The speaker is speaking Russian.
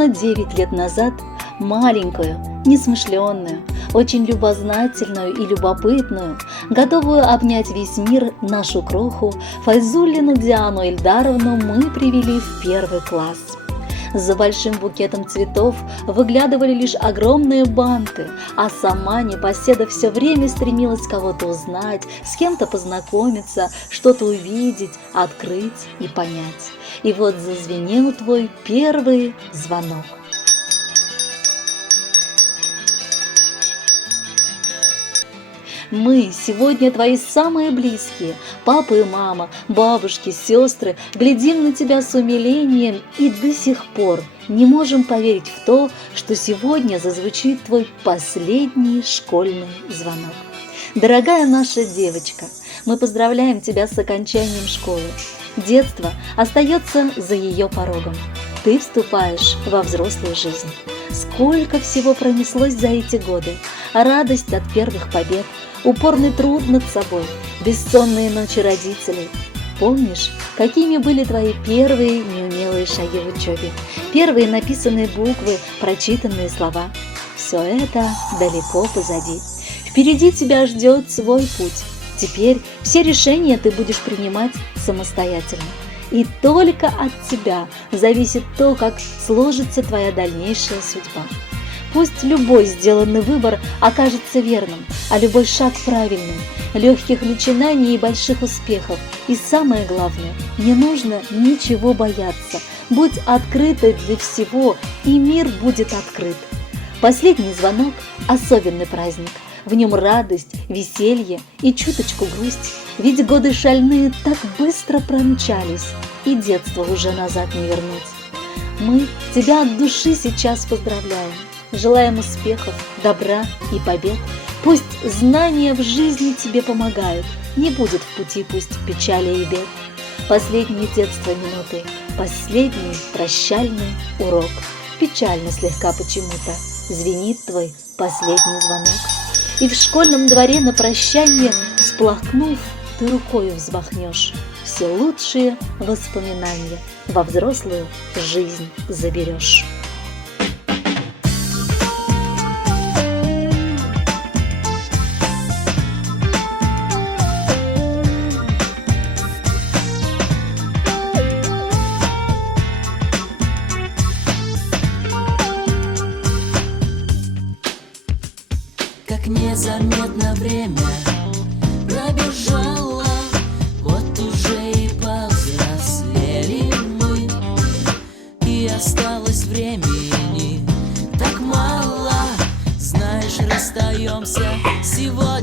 ровно 9 лет назад маленькую, несмышленную, очень любознательную и любопытную, готовую обнять весь мир нашу кроху Файзуллину Диану Ильдаровну мы привели в 1 класс. За большим букетом цветов выглядывали лишь огромные банты, а сама непоседа все время стремилась кого-то узнать, с кем-то познакомиться, что-то увидеть, открыть и понять. И вот зазвенел твой первый звонок. Мы сегодня твои самые близкие, папа и мама, бабушки, сестры, глядим на тебя с умилением и до сих пор не можем поверить в то, что сегодня зазвучит твой последний школьный звонок. Дорогая наша девочка, мы поздравляем тебя с окончанием школы. Детство остается за ее порогом. Ты вступаешь во взрослую жизнь. Сколько всего пронеслось за эти годы. Радость от первых побед, упорный труд над собой, бессонные ночи родителей. Помнишь, какими были твои первые неумелые шаги в учебе, первые написанные буквы, прочитанные слова? Все это далеко позади. Впереди тебя ждет свой путь. Теперь все решения ты будешь принимать самостоятельно. И только от тебя зависит то, как сложится твоя дальнейшая судьба. Пусть любой сделанный выбор окажется верным, а любой шаг правильным, легких начинаний и больших успехов. И самое главное, не нужно ничего бояться. Будь открытой для всего, и мир будет открыт. Последний звонок – особенный праздник. В нем радость, веселье и чуточку грусть. Ведь годы шальные так быстро промчались, и детство уже назад не вернуть. Мы тебя от души сейчас поздравляем. Желаем успехов, добра и побед. Пусть знания в жизни тебе помогают, не будет в пути пусть печали и бед. Последние детства минуты, последний прощальный урок. Печально слегка почему-то звенит твой последний звонок. И в школьном дворе на прощание, всплакнув, ты рукою взмахнешь. Все лучшие воспоминания во взрослую жизнь заберешь. Как незаметно время пробежало, вот уже и повзрослели мы, и осталось времени так мало. Знаешь, расстаемся сегодня